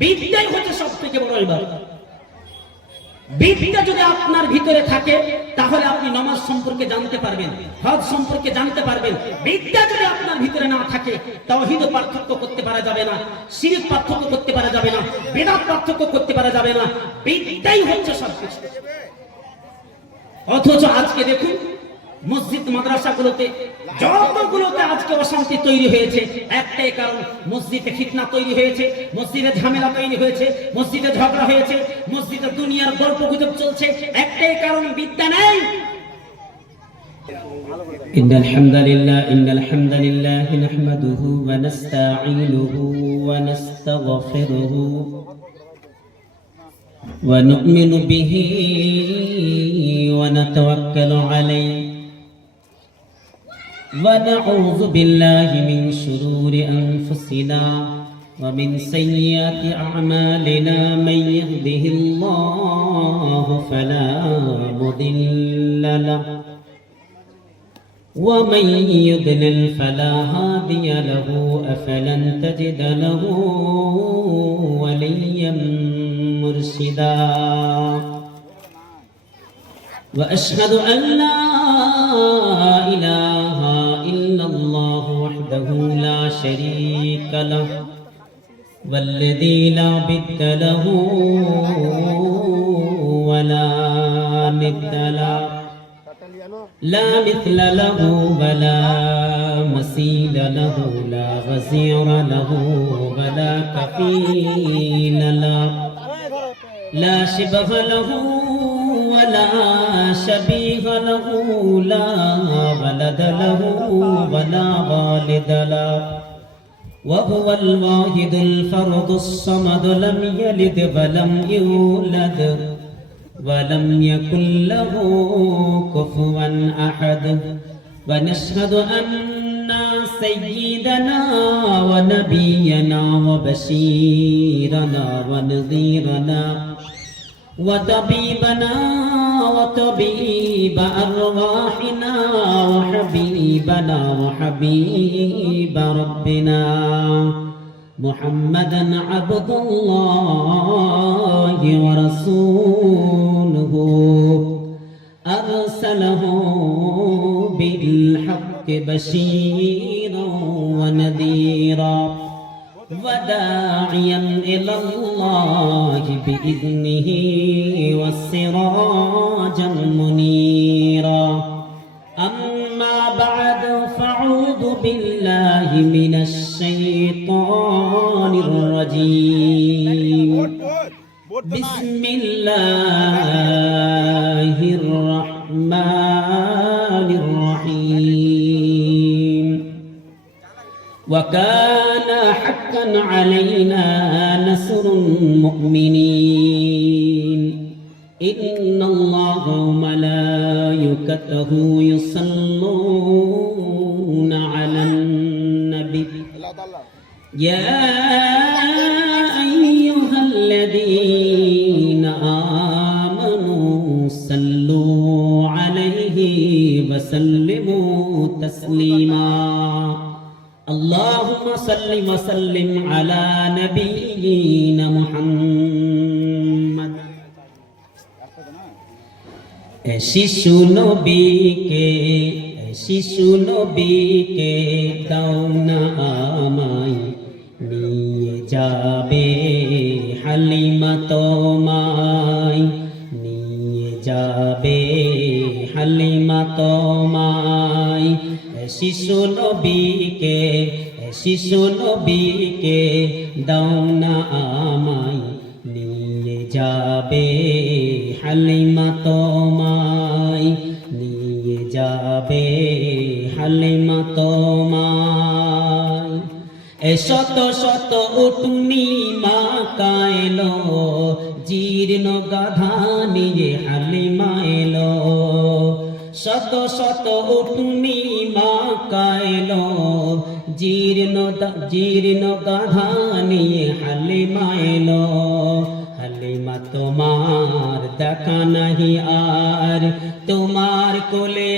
বিদ্যাই হচ্ছে সবথেকে বড় ইবাদত। বিদ্যা যদি আপনার ভিতরে থাকে তাহলে আপনি নামাজ সম্পর্কে জানতে পারবেন, হজ সম্পর্কে জানতে পারবেন। বিদ্যা যদি আপনার ভিতরে না থাকে তাওহীদ পার্থক্য করতে পারা যাবে না, শিরক পার্থক্য করতে পারা যাবে না, বেদাত পার্থক্য করতে পারা যাবে না। বিদ্যাই হচ্ছে সবকিছু। অথচ আজকে দেখুন মসজিদ মাদ্রাসাগুলোতে যতগুলোতে আজকে অশান্তি তৈরি হয়েছে, একটাই কারণ, মসজিদে ফিতনা তৈরি হয়েছে, মসজিদে ঝামেলা তৈরি হয়েছে, মসজিদে ঝগড়া হয়েছে, মসজিদে দুনিয়ার গল্প গুজব চলছে। একটাই কারণ, বিদ্যা নেই। ইন্নাল হামদালিল্লাহ নাহমাদুহু ওয়া নাস্তাঈনুহু ওয়া নাস্তাগফিরুহু ওয়া নু'মিনু বিহি ওয়া নাতাওয়াক্কালু আলাইহি ونعوذ بالله من شرور أنفسنا ومن سيئات أعمالنا من يهده الله فلا مضل له ومن يضلل فلا هادي له أفلن تجد له وليا مرشدا وأشهد أن لا إله إلا الله وحده لا شريك له والذي لا ضد له ولا ند له لا مثل له ولا مثيل له لا غزير له ولا كفيل له لا شبه له ولا شبيه له لا ولد له ولا والد له وهو الواحد الفرد الصمد لم يلد ولم يولد ولم يكن له كفوا أحد ونشهد أن سيدنا ونبينا وبشيرنا ونذيرنا وطبيبنا وطبيب أرواحنا وحبيبنا وحبيب ربنا محمدا عبد الله ورسوله أرسله بالحق بشيرا ونذيرا وداعيا إلى الله بإذنه والسراجا منيرا أما بعد فأعوذ بالله من الشيطان الرجيم بسم الله الرحمن الرحيم وكان حقا علينا نصر المؤمنين إن الله وملائكته يصلون على النبي يا أيها الذين آمنوا صلوا عليه وسلموا تسليما اللهم صل وسلم على نبينا محمد শিশু নবীকে দাও না আমায় নিয়ে যাবে হালিমা তোমায় নিয়ে যাবে হালিমা তোমায় শিশু নবীকে দাও না আমায় নিয়ে যাবে হালিমা তোমায় নিয়ে যাবে হালিমা তোমায় শত শত উটনি মা কায়লো জীর্ণ গাধা নিয়ে হালিমা এলো শত শত উটনি মা কায়লো জীর্ণ গাধা নিয়ে হালিমা এলো হালিমা তোমার দেখা নাহি আর তোমার কোলে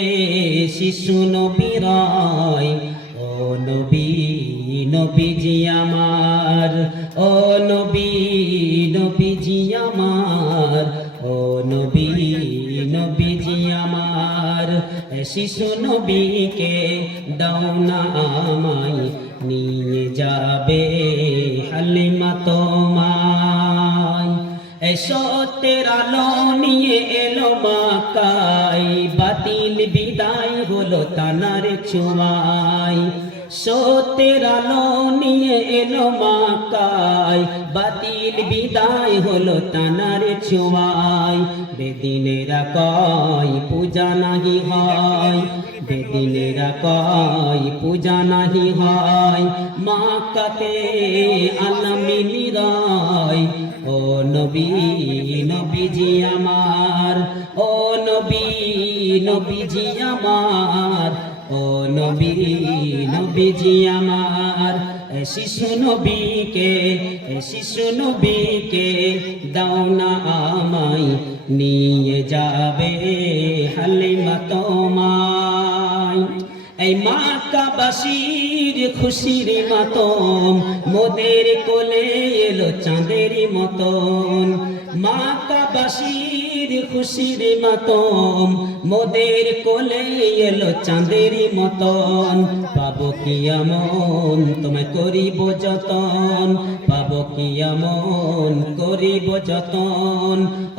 শিশু নবী রয় ও নবীজি আমার ও ও নবী নবীজি আমার, ও নবী নবীজি আমার, শিশু নবীকে দাও না আমায় নিয়ে যাবে হালিমা তোমায়। সত্যের আলো নিয়ে এলো মাকাই, বাতিল বিদায় হলো তানার ছোঁয়ায়। সত্যের আলো নিয়ে এলো মাকাই, বাতিল বিদায় হলো তানার ছোঁয়ায়। বেদিনেরা কয় পূজা নাহি হয়, বেদিনেরা কয় পূজা নাহি হয়, মাকাতে আলামিনী রায়। ও নবী নবীজি আমার, ও নবী নবীজি আমার, ও নবী নবীজি আমার, শিশু নবীকে, শিশু নবীকে দাও না আমায় নিয়ে যাবে হালিমা তোমায়। এই মক্কাবাসীর খুশির মাতম মোদের কোলে এলো চাঁদের মতন। মক্কাবাসীর খুশির মাতম মোদের কোলে এলো চাঁদের মতন। পাবো কি এমন তোমায় করিব যতন, পাবো কি এমন করিব যতন।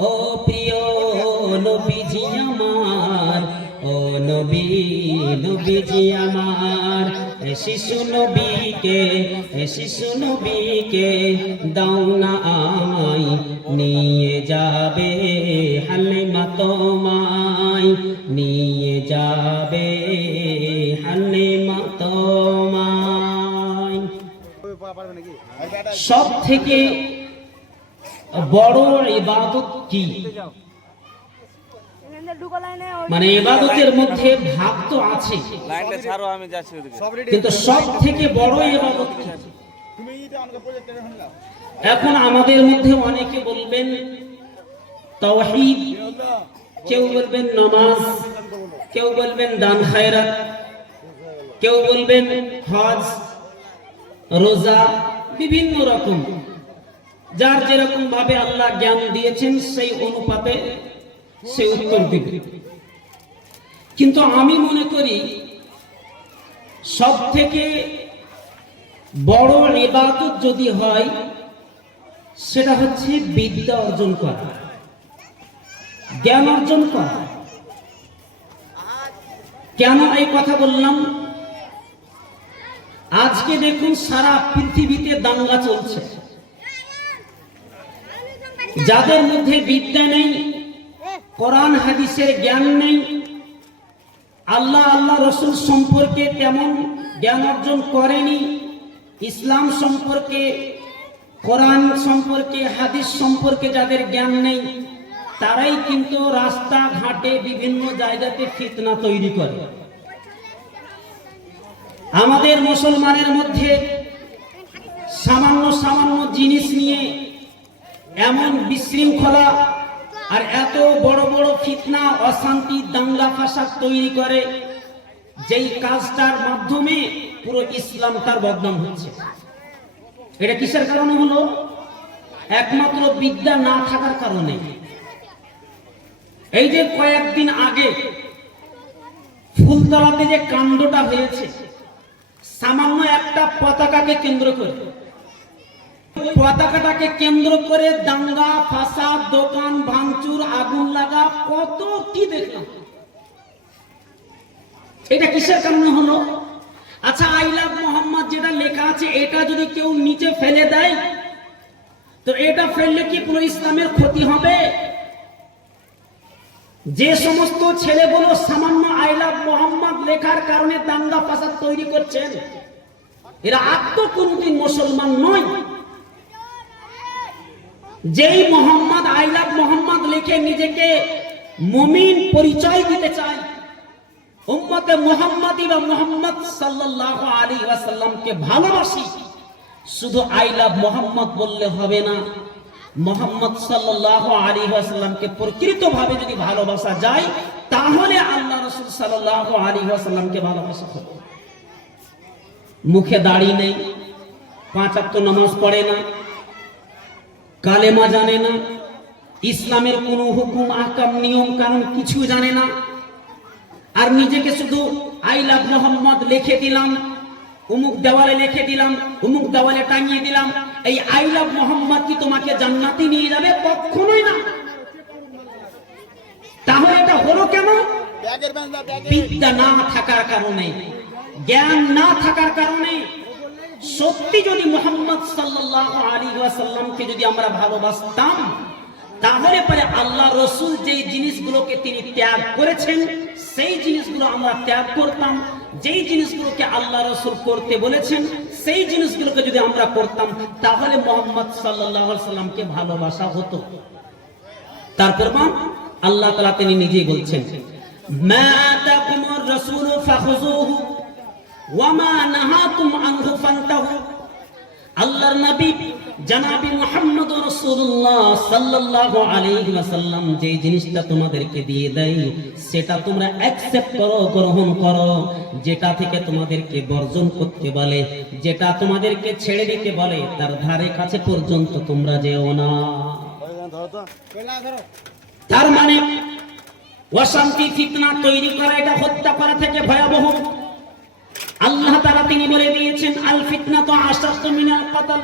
ও প্রিয় নবীজি আমার, ও নবী নবীজি আমার, শিশু নবীকে, শিশু নবীকে দাও না আমায় নিয়ে যাবে হালিমা তোমায়, নিয়ে যাবে হালিমা তোমায়। সব থেকে বড় ইবাদত কি? মানে ইবাদতের মধ্যে ভাগ তো আছে, কিন্তু সব থেকে বড় ইবাদত কি? এখন আমাদের মধ্যে অনেকে বলবেন তাওহীদ, কেউ বলবেন নামাজ, কেউ বলবেন দান খায়রাত, কেউ বলবেন হজ রোজা, বিভিন্ন রকম যার যেরকম ভাবে আল্লাহ জ্ঞান দিয়েছেন সেই অনুপাতে সে উত্তর দিবে। কিন্তু আমি মনে করি সব থেকে বড় ইবাদত যদি হয় সেটা হচ্ছে বিদ্যা অর্জন করা, জ্ঞান অর্জন করা। কেন এই কথা বললাম? আজকে দেখুন সারা পৃথিবীতে দাঙ্গা চলছে, যাদের মধ্যে বিদ্যা নেই, কোরআন হাদিসের জ্ঞান নেই, আল্লাহ আল্লাহ রসুল সম্পর্কে তেমন জ্ঞান অর্জন করেনি, ইসলাম সম্পর্কে, কোরআন সম্পর্কে, হাদিস সম্পর্কে যাদের জ্ঞান নেই, তারাই কিন্তু রাস্তা ঘাটে বিভিন্ন জায়গাতে ফিতনা তৈরি করে। আমাদের মুসলমানের মধ্যে সামান্য সামান্য জিনিস নিয়ে এমন বিশৃঙ্খলা আর এত বড় বড় ফিতনা, অশান্তি, দাঙ্গা ফাসাদ তৈরি করে, যেই কাজটার মাধ্যমে পুরো ইসলাম তার বদনাম হচ্ছে। এটা কিসের কারণে হলো? একমাত্র বিদ্যা না থাকার কারণে। এই যে কয়েকদিন আগে ফুলতলাতে যে কাণ্ডটা হয়েছে, সামান্য একটা পতাকাকে কেন্দ্র করে, পতাকাটাকে কেন্দ্র করে দাঙ্গা ফাসাদ, দোকান ভাঙচুর, আগুন লাগা, কত কি দেখলাম। এটা কিসের কারণে হলো? আচ্ছা, আই লাভ মোহাম্মদ যেটা লেখা আছে, এটা যদি কেউ নিচে ফেলে দেয়, তো এটা ফেললে কি পুরো ইসলামের ক্ষতি হবে? যে সমস্ত ছেলেগুলো সামান্য আই লাভ মোহাম্মদ লেখার কারণে দাঙ্গা ফাসাদ তৈরি করছেন, এরা আদৌ কোনদিন মুসলমান নয়। যেই মোহাম্মদ আই লাভ মোহাম্মদ লিখে নিজেকে মুমিন পরিচয় দিতে চায়, উম্মতে মুহাম্মাদি বা মুহাম্মদ সাল্লাল্লাহু আলাইহি ওয়াসাল্লামকে ভালোবাসি, শুধু আই লাভ মোহাম্মদ বললে হবে না। মুহাম্মদ সাল্লাল্লাহু আলাইহি ওয়াসাল্লামকে প্রকৃতভাবে যদি ভালোবাসা যায়, তাহলে আল্লাহ রাসূল সাল্লাল্লাহু আলাইহি ওয়াসাল্লামকে ভালোবাসা হবে। মুখে দাড়ি নেই, 5 ওয়াক্ত নামাজ পড়ে না, কালেমা জানে না, ইসলামের কোনো হুকুম আহকাম নিয়ম কানুন কিছু জানে না, আর নিজেকে শুধু আই লাভ মোহাম্মদ লিখে দিলাম, অমুক দেওয়ালে লিখে দিলাম, অমুক দেওয়ালে টাঙিয়ে দিলাম, এই আই লাভ মোহাম্মদ কি তোমাকে জান্নাতে নিয়ে যাবে? কখনোই না। তাহলে এটা হলো কেন? বিদ্যা না থাকার কারণে, জ্ঞান না থাকার কারণে। সত্যি যদি মুহাম্মদ সাল্লাল্লাহু আলাইহি ওয়াসাল্লামকে যদি আমরা ভালোবাসতাম, তাহলে পরে আল্লাহ রসুল যেই জিনিসগুলোকে তিনি ত্যাগ করেছেন সেই জিনিসগুলো আমরা ত্যাগ করতাম। যেই জিনিসগুলোকে আল্লাহ রসুল করতে বলেছেন সেই জিনিসগুলোকে যদি আমরা করতাম, তাহলে মুহাম্মদ সাল্লাল্লাহু আলাইহি ওয়াসাল্লামকে ভালোবাসা হতো। তারপর আল্লাহ তাআলা তিনি নিজেই বলছেন, মা আতাকুমুর রাসূলু ফাখুযুহু ওয়া মা নাহাকুম আনহু ফান্তাহু। আল্লাহর নবী জনাবি মুহাম্মদ রাসূলুল্লাহ সাল্লাল্লাহু আলাইহি ওয়াসাল্লাম যে জিনিসটা তোমাদেরকে দিয়ে দেয় সেটা তোমরা অ্যাকসেপ্ট করো, গ্রহণ করো। যেটা থেকে তোমাদেরকে বর্জন করতে বলে, যেটা তোমাদেরকে ছেড়ে দিতে বলে, তার ধারে কাছে পর্যন্ত তোমরা যেও না। তার মানে অশান্তি ফিতনা তৈরি করা, এটা হত্যা করা থেকে ভয়াবহ। আল্লাহ তাআলা তিনি বলে দিয়েছেন, আল ফিতনাতু আশাদ্দু মিনাল কতল।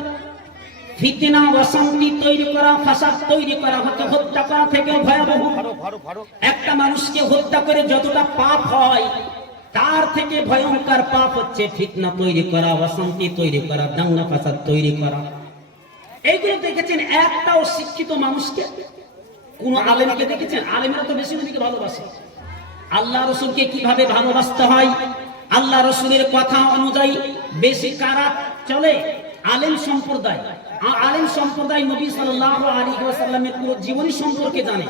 ফিতনা অশান্তি তৈরি করা, ফাসাদ তৈরি করা হচ্ছে হত্যা করা থেকে ভয়াবহ। একটা মানুষকে হত্যা করে যতটা পাপ হয়, তার থেকে ভয়ঙ্কর পাপ হচ্ছে ফিতনা তৈরি করা, অশান্তি তৈরি করা, দাঙ্গা ফাসাদ তৈরি করা। এইগুলো দেখেছেন একটাও শিক্ষিত মানুষকে, কোন আলেমকে দেখেছেন? আলেমরা তো বেশি নবীকে ভালোবাসে। আল্লাহ রাসূলকে কিভাবে ভালোবাসতে হয়, আল্লাহ রাসূলের কথা অনুযায়ী বেশি কারা চলে? আলেম সম্প্রদায়। আলেম সম্প্রদায় নবী সাল্লাল্লাহু আলাইহি ওয়াসাল্লামের পুরো জীবনী সম্পর্কে জানে।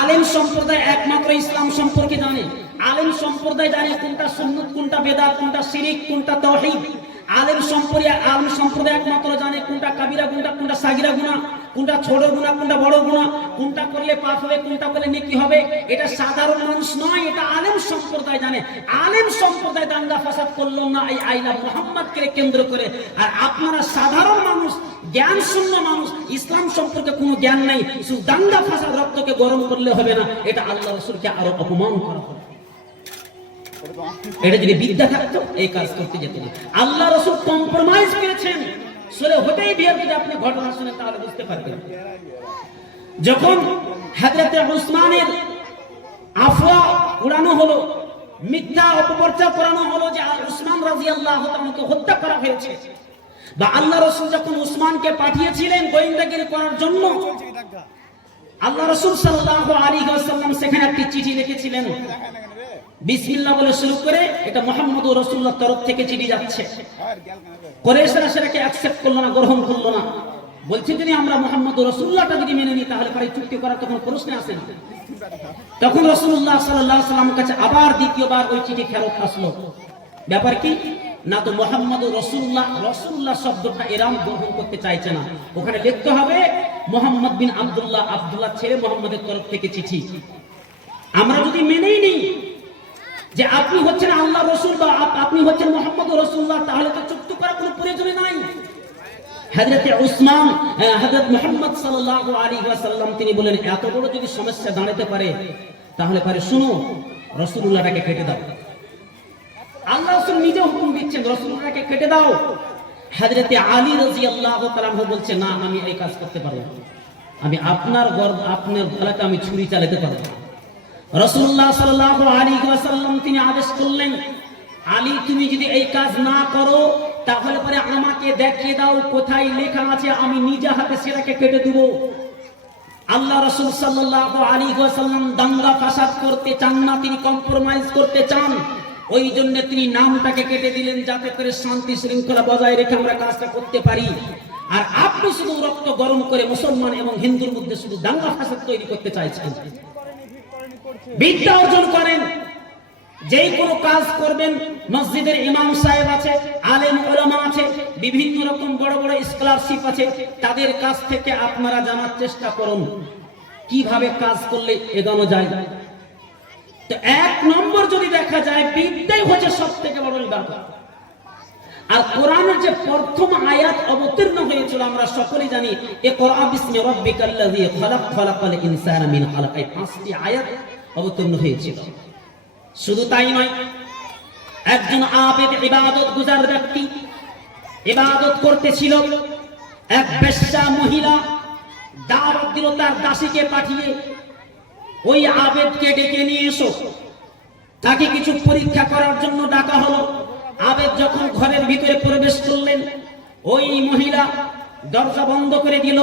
আলেম সম্প্রদায় একমাত্র ইসলাম সম্পর্কে জানে। আলেম সম্প্রদায় জানে কোনটা সুন্নাত, কোনটা বেদাত, কোনটা শিরক, কোনটা তাওহীদ। আলেম সম্প্রদায় একমাত্র জানে কোনটা কাবিরা গুনাহ, কোনটা সাগিরা গুনাহ, কোনটা ছোট গুনাহ, কোনটা বড় গুনাহ, কোনটা করলে পাপ হবে, কোনটা করলে নেকি হবে। এটা সাধারণ মানুষ নয়, এটা আলেম সম্প্রদায় জানে। আলেম সম্প্রদায় দাঙ্গা ফাসাদ করলো না এই আইলা মুহাম্মদকে কেন্দ্র করে। আর আপনারা সাধারণ মানুষ, জ্ঞান শূন্য মানুষ, ইসলাম সম্পর্কে কোনো জ্ঞান নাই, শুধু দাঙ্গা ফাসাদ রক্তকে গরম করলে হবে না, এটা আল্লাহ রাসূলকে আরো অপমান করা হবে। এটা যদি বিদ্যা থাকতো এই কাজ করতে যেত না। আল্লাহ রাসূল কম্প্রোমাইজ করেছেন। সূরা হুদাইবিয়ার যদি আপনি ঘটনা শুনেন তাহলে বুঝতে পারবেন। যখন হযরতে উসমানের আফওয়া উড়ানো হলো, মিথ্যা অপপ্রচার করানো হলো যে উসমান রাদিয়াল্লাহু তাআলাকে হত্যা করা হয়েছে, বা আল্লাহ রাসূল যখন উসমানকে পাঠিয়েছিলেন গোয়েন্দাগিরি করার জন্য, আল্লাহ রাসূল সাল্লাল্লাহু আলাইহি ওয়াসাল্লাম সেখানে একটি চিঠি লিখেছিলেন। বিসমিল্লাহ বলে শুরু করে, এটা মুহাম্মদুর রাসূলুল্লাহর তরফ থেকে চিঠি যাচ্ছে। কুরাইশরা সেটাকে অ্যাকসেপ্ট করলো না, গ্রহণ করলো না। বলছে যদি আমরা মুহাম্মদুর রাসূলুল্লাহটা যদি মেনে নিই তাহলে পরে চুক্তি করার তখন প্রশ্ন আসে না। তখন রাসূলুল্লাহ সাল্লাল্লাহু আলাইহি ওয়াসাল্লামের কাছে আবার দ্বিতীয়বার ওই চিঠি ফেরত আসলো। ব্যাপার কি না, তো মুহাম্মদুর রাসূলুল্লাহ শব্দটা এরাম গ্রহণ করতে চাইছে না। ওখানে লিখতে হবে মুহাম্মদ বিন আব্দুল্লাহ, আব্দুল্লাহ ছেলে মুহাম্মদের তরফ থেকে চিঠি। আমরা যদি মেনেই নিই যে আপনি হচ্ছেন আল্লাহ রাসূল বা আপনি হচ্ছেন মুহাম্মদুর রাসূলুল্লাহ, তাহলে তো চুক্তি করার কোনো প্রয়োজন নাই। হযরত উসমান, হযরত মুহাম্মদ সাল্লাল্লাহু আলাইহি ওয়াসাল্লাম তিনি বলেন, এত বড় যদি সমস্যা দাঁড়াতে পারে তাহলে পারে শুনো, রাসূলুল্লাহকে কেটে দাও। আল্লাহ রাসূল নিজে হুকুম দিচ্ছেন রাসূলুল্লাহকে কেটে দাও। হযরত আলী রাদিয়াল্লাহু তাআলা বলছেন, না আমি এই কাজ করতে পারবো না, আমি আপনার গলাতে আমি ছুরি চালাতে পারবো না। রাসূলুল্লাহ সাল্লাল্লাহু আলাইহি ওয়াসাল্লাম তিনি আদেশ করলেন, আলী তুমি যদি এই কাজ না করো তাহলে পরে আমাকে দেখিয়ে দাও কোথায় লেখা আছে, আমি নিজে হাতে সেটাকে কেটে দেব। আল্লাহ রাসূল সাল্লাল্লাহু আলাইহি ওয়াসাল্লাম দাঙ্গা ফাসাদ করতে চান না, তিনি কম্প্রোমাইজ করতে চান। ওই জন্য তিনি নামটাকে কেটে দিলেন, যাতে করে শান্তি শৃঙ্খলা বজায় রেখে আমরা কাজটা করতে পারি। আর আপনি শুধু রক্ত গরম করে মুসলমান এবং হিন্দুর মধ্যে শুধু দাঙ্গা ফাসাদ তৈরি করতে চাইছেন। বিদ্যা অর্জন করেন, যেই কোনো কাজ করবেন, মসজিদের ইমাম সাহেব আছে, আলেম উলামা আছে, বিভিন্ন রকম বড় বড় স্কলারশিপ আছে, তাদের কাছ থেকে আপনারা জানার চেষ্টা করুন কিভাবে কাজ করলে এগোনো যায়। তো এক নম্বর যদি দেখা যায়, বিদ্যাই হচ্ছে সবথেকে বড় ইবাদত। আর কোরআনের যে প্রথম আয়াত অবতীর্ণ হয়েছিল আমরা সকলেই জানি, ইকরা বিসমি রাব্বিকাল্লাযী খালাক খালাকাল ইনসানা মিন আলাক। এই 5টি আয়াত অবতীর্ণ হয়েছিল। শুধু তাই নয়, একজন আবেদ ইবাদত গুজার ব্যক্তি ইবাদত করতেছিল। এক বেশ্যা মহিলা দাওয়াত দিল তার দাসীকে পাঠিয়ে, ওই আবেদকে ডেকে নিয়ে এসো। তাকে কিছু পরীক্ষা করার জন্য ডাকা হলো। আবেদ যখন ঘরের ভিতরে প্রবেশ করলেন, ওই মহিলা দরজা বন্ধ করে দিল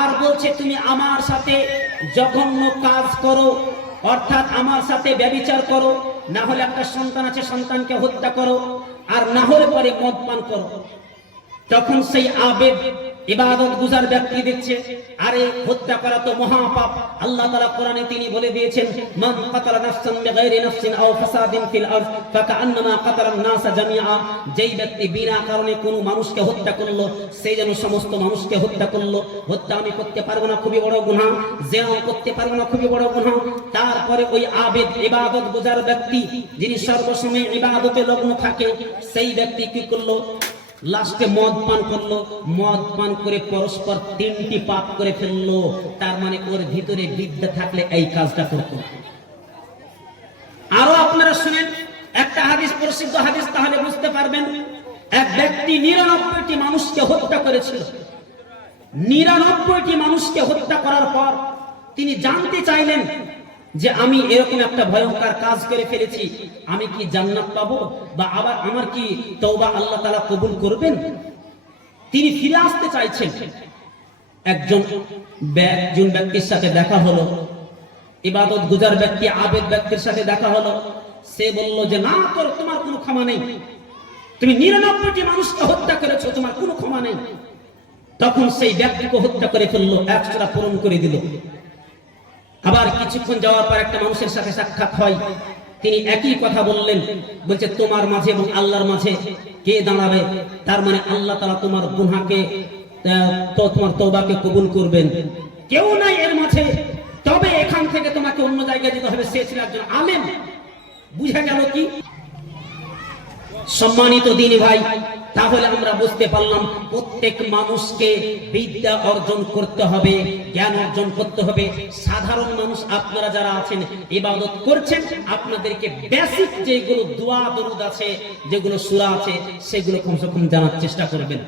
আর বলছে, তুমি আমার সাথে জঘন্য কাজ করো, অর্থাৎ আমার সাথে ব্যভিচার করো, না হলে একটা সন্তান আছে সন্তানকে হত্যা করো, আর না হলে পরে মদ পান করো। তখন সেই আবেদ ইবাদত গুজার ব্যক্তি দিচ্ছে, আরে হত্যা করা তো মহাপাপ। আল্লাহ তাআলা কোরআনে তিনি বলে দিয়েছেন, মান কাতালা নাফসান বিগাইরি নাফসিন আও ফাসাদিন ফিল আরদ ফাকান্নামা কাতালান নাস জামিআ। যেই ব্যক্তি বিনা কারণে কোনো মানুষকে হত্যা করলো, সেই যেন সমস্ত মানুষকে হত্যা করলো। হত্যা আমি করতে পারবো না, খুবই বড় গুনাহ। জিনা করতে পারবো না, খুবই বড় গুনাহ। তারপরে ওই আবেদ ইবাদত গুজার ব্যক্তি, যিনি সর্বসময় ইবাদতে লগ্ন থাকে, সেই ব্যক্তি কি করলো? লাস্টে মদ পান করলো। মদ পান করে পরস্পর 3টি পাপ করে ফেললো। তার মানে ওর ভিতরে বিদ্যা থাকলে এই কাজটা করতো। আরো আপনারা শুনেন একটা হাদিস, প্রসিদ্ধ হাদিস, তাহলে বুঝতে পারবেন। এক ব্যক্তি 99টি মানুষকে হত্যা করেছিল। 99টি মানুষকে হত্যা করার পর তিনি জানতে চাইলেন যে আমি এরকম একটা ভয়ঙ্কর কাজ করে ফেলেছি, আমি কি জান্নাত পাবো, বা আবার আমার কি তওবা আল্লাহ তাআলা কবুল করবেন? তিনি ফিরে আসতে চাইছেন। একজন ব্যক্তির সাথে দেখা হলো, ইবাদত গুজার ব্যক্তি আবেদ ব্যক্তির সাথে দেখা হলো। সে বলল যে না, তোমার কোনো ক্ষমা নেই, তুমি 99টি মানুষকে হত্যা করেছো, তোমার কোনো ক্ষমা নেই। তখন সেই ব্যক্তিকে হত্যা করে ফেললো, 100টা পূরণ করে দিল। আবার কিছুক্ষণ যাওয়ার পর একটা মানুষের সাথে সাক্ষাৎ হয়, তিনি একই কথা বললেন, বলছে তোমার মাঝে এবং আল্লাহর মাঝে কে দাঁড়াবে? তার মানে আল্লাহ তাআলা তোমার গুনাহকে, তোমার তওবাকে কবুল করবেন, কেউ নাই এর মাঝে। তবে এখান থেকে তোমাকে অন্য জায়গায় যেতে হবে। সে ছিল একজন আলেম। বুঝা গেল কি? সম্মানিত দিনী ভাই, তাহলে আমরা বুঝতে পারলাম প্রত্যেক মানুষকে বিদ্যা অর্জন করতে হবে, জ্ঞান অর্জন করতে হবে। সাধারণ মানুষ আপনারা যারা আছেন ইবাদত করছেন, আপনাদেরকে বেসিক যেগুলো দোয়া দরুদ আছে, যেগুলো সূরা আছে, সেগুলো কমসে কম জানার চেষ্টা করবেন।